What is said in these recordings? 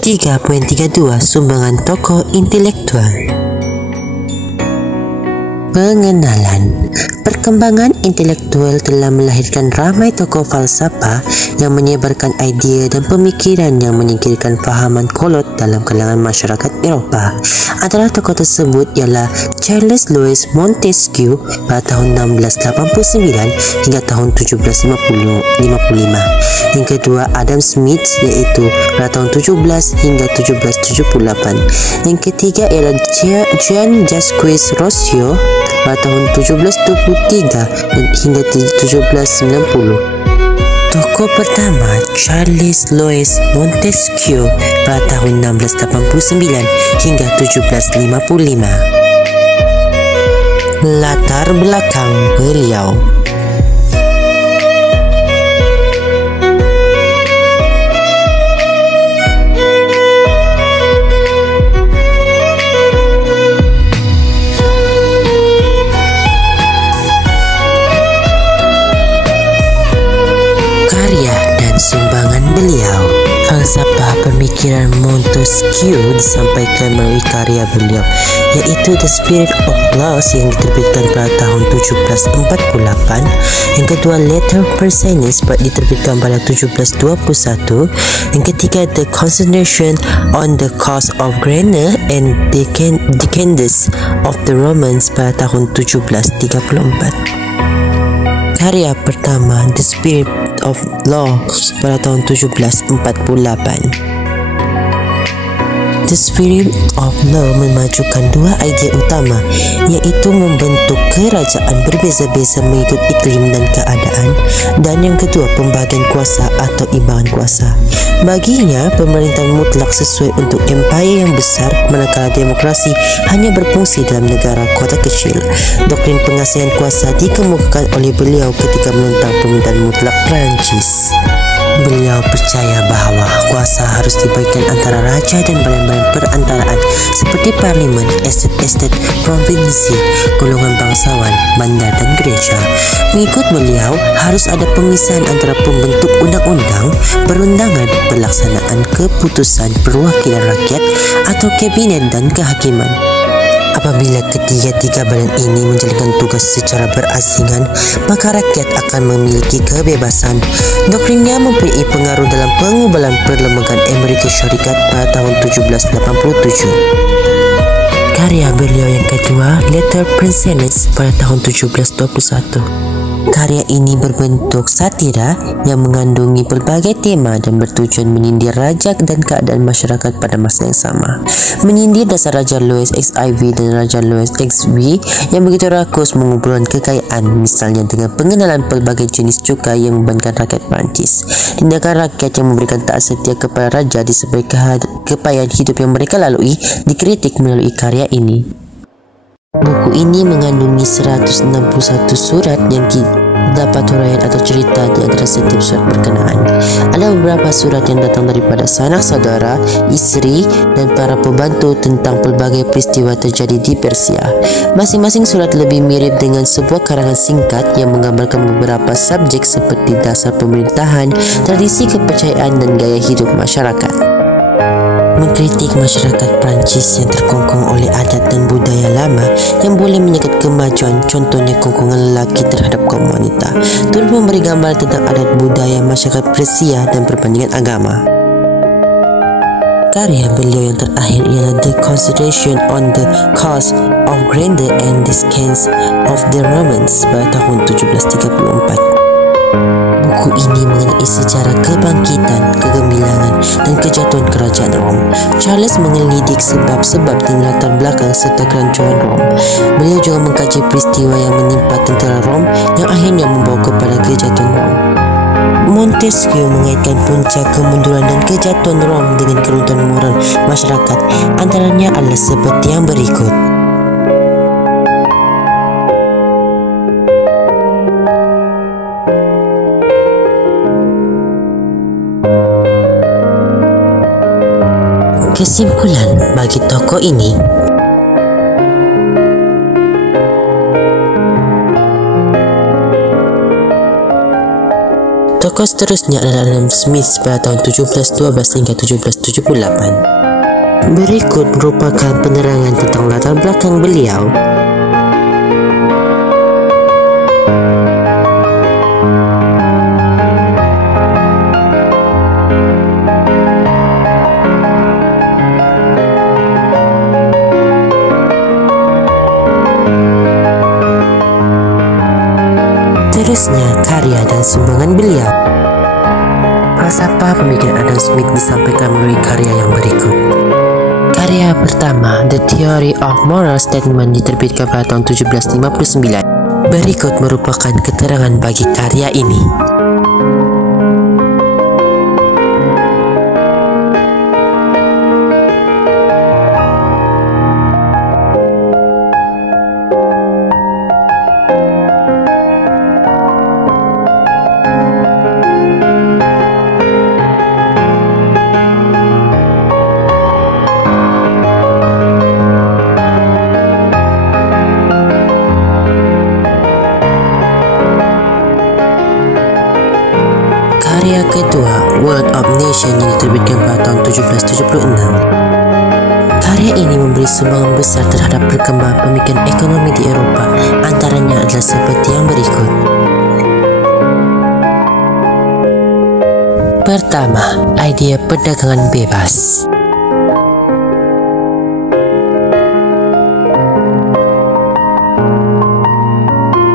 3.32 Sumbangan tokoh intelektual. Pengenalan. Perkembangan intelektual telah melahirkan ramai tokoh falsafah yang menyebarkan idea dan pemikiran yang menyingkirkan fahaman kolot dalam kalangan masyarakat Eropah. Antara tokoh tersebut ialah Charles Louis Montesquieu pada tahun 1689 hingga tahun 1755. Yang kedua Adam Smith iaitu pada tahun 17 hingga 1778. Yang ketiga ialah Jean-Jacques Rousseau pada tahun 1723 hingga 1790. Tokoh pertama Charles Louis Montesquieu pada tahun 1689 hingga 1755. Latar belakang beliau. Sumbangan beliau. Falsafah pemikiran Montesquieu disampaikan melalui karya beliau iaitu The Spirit of Laws yang diterbitkan pada tahun 1748. Yang kedua Letter Persenis diterbitkan pada 1721. Yang ketiga The Constitution on the Cause of Grandeur and Decadence of the Romans pada tahun 1734. Karya pertama The Spirit of Laws pada tahun 1748. The Spirit of Law memajukan dua idea utama iaitu membentuk kerajaan berbeza-beza mengikut iklim dan keadaan, dan yang kedua pembagian kuasa atau imbangan kuasa. Baginya, pemerintahan mutlak sesuai untuk empire yang besar, manakala demokrasi hanya berfungsi dalam negara kota kecil. Doktrin pengasihan kuasa dikemukakan oleh beliau ketika menentang pemerintahan mutlak Perancis. Beliau percaya bahawa kuasa harus dibagikan antara raja dan badan-badan perantaraan seperti parlimen, estet-estet, provinsi, golongan bangsawan, bandar dan gereja. Mengikut beliau, harus ada pemisahan antara pembentuk undang-undang, perundangan, pelaksanaan keputusan perwakilan rakyat atau kabinet dan kehakiman. Apabila ketiga-tiga badan ini menjalankan tugas secara berasingan, maka rakyat akan memiliki kebebasan. Doktrinnya mempunyai pengaruh dalam pengubahan perlembagaan Amerika Syarikat pada tahun 1787. Karya beliau yang kedua, Letter Persenis pada tahun 1721. Karya ini berbentuk satira yang mengandungi pelbagai tema dan bertujuan menyindir raja dan keadaan masyarakat pada masa yang sama. Menyindir dasar Raja Louis XIV dan Raja Louis XV yang begitu rakus mengumpulkan kekayaan, misalnya dengan pengenalan pelbagai jenis cukai yang membebankan rakyat Perancis. Tindakan rakyat yang memberikan taat setia kepada raja disebabkan kepayahan hidup yang mereka lalui dikritik melalui karya ini. Buku ini mengandungi 161 surat yang terdapat huraian atau cerita di antara setiap surat berkenaan. Ada beberapa surat yang datang daripada sanak saudara, isteri dan para pembantu tentang pelbagai peristiwa terjadi di Persia. Masing-masing surat lebih mirip dengan sebuah karangan singkat yang menggambarkan beberapa subjek seperti dasar pemerintahan, tradisi kepercayaan dan gaya hidup masyarakat. Mengkritik masyarakat Perancis yang terkongkong oleh adat dan budaya lama yang boleh menyekat kemajuan, contohnya kongkongan lelaki terhadap kaum wanita. Turut memberi gambaran tentang adat budaya masyarakat Persia dan perbandingan agama. Karya beliau yang terakhir ialah The Constitution on the Cause of Grandeur and Decadence of the Romans pada tahun 1734. Buku ini mengenai sejarah kebangkitan, kegemilangan dan kejatuhan kerajaan Rom. Charles mengelidik sebab-sebab dan latar belakang serta kerancuan Rom. Beliau juga mengkaji peristiwa yang menimpa tentara Rom yang akhirnya membawa kepada kejatuhan Rom. Montesquieu mengaitkan puncak kemunduran dan kejatuhan Rom dengan keruntuhan moral masyarakat. Antaranya adalah seperti yang berikut. Kesimpulan bagi tokoh ini, tokoh Tokoh seterusnya adalah Adam Smith pada tahun 1712 hingga 1778. Berikut merupakan penerangan tentang latar belakang beliau. Seterusnya, karya dan sumbangan beliau. Falsafah pemikiran Adam Smith disampaikan melalui karya yang berikut. Karya pertama, The Theory of Moral Statement, diterbitkan pada tahun 1759. Berikut merupakan keterangan bagi karya ini. Karya kedua, World of Nations, yang diterbitkan pada tahun 1776. Karya ini memberi sumbangan besar terhadap perkembangan pemikiran ekonomi di Eropah. Antaranya adalah seperti yang berikut. Pertama, idea perdagangan bebas.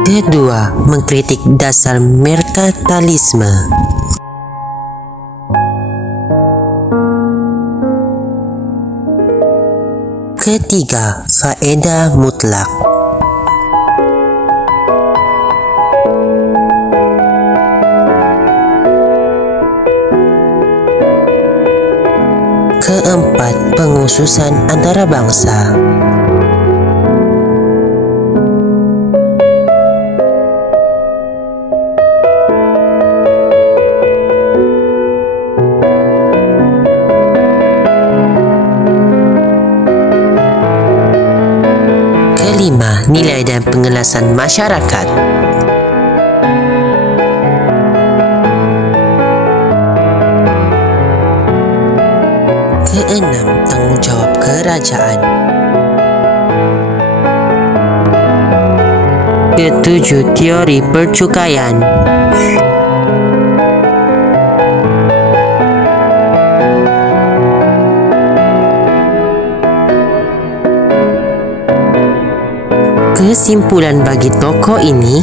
Kedua, mengkritik dasar merkantilisme. Ketiga, faedah mutlak. Keempat, pengususan antara bangsa. Kelima, nilai dan pengelasan masyarakat. Keenam, tanggung jawab kerajaan. Ketujuh, teori percukaian. Kesimpulan bagi tokoh ini,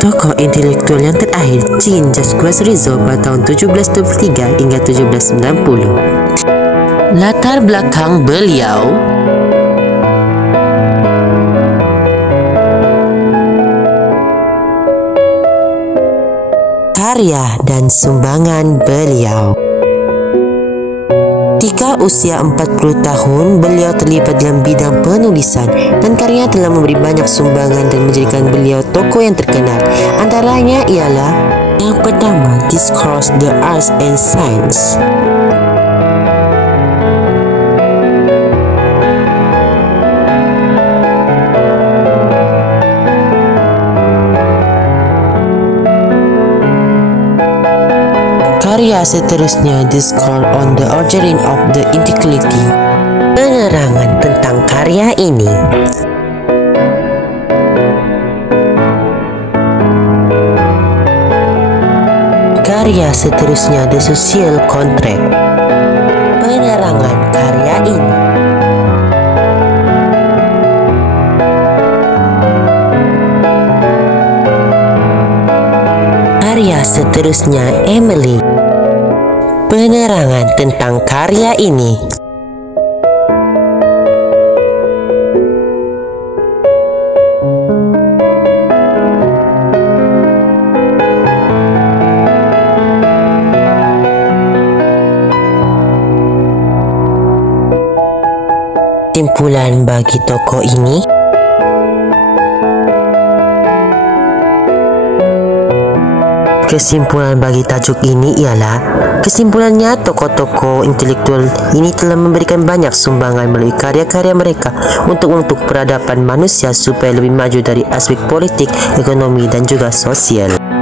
tokoh intelektual yang terakhir, Jean Jacques Rousseau pada tahun 1723 hingga 1790. Latar belakang beliau. Karya dan sumbangan beliau. Ketika usia 40 tahun, beliau terlibat dalam bidang penulisan dan karyanya telah memberi banyak sumbangan dan menjadikan beliau tokoh yang terkenal. Antaranya ialah yang pertama, Discourse the Arts and Science. Karya seterusnya, Discourse on the Origin of the Inequality. Penerangan tentang karya ini. Karya seterusnya, The Social Contract. Penerangan karya ini. Karya seterusnya, Emily. Penerangan tentang karya ini. Kesimpulan bagi tokoh ini. Kesimpulan bagi tajuk ini ialah, kesimpulannya tokoh-tokoh intelektual ini telah memberikan banyak sumbangan melalui karya-karya mereka untuk peradaban manusia supaya lebih maju dari aspek politik, ekonomi dan juga sosial.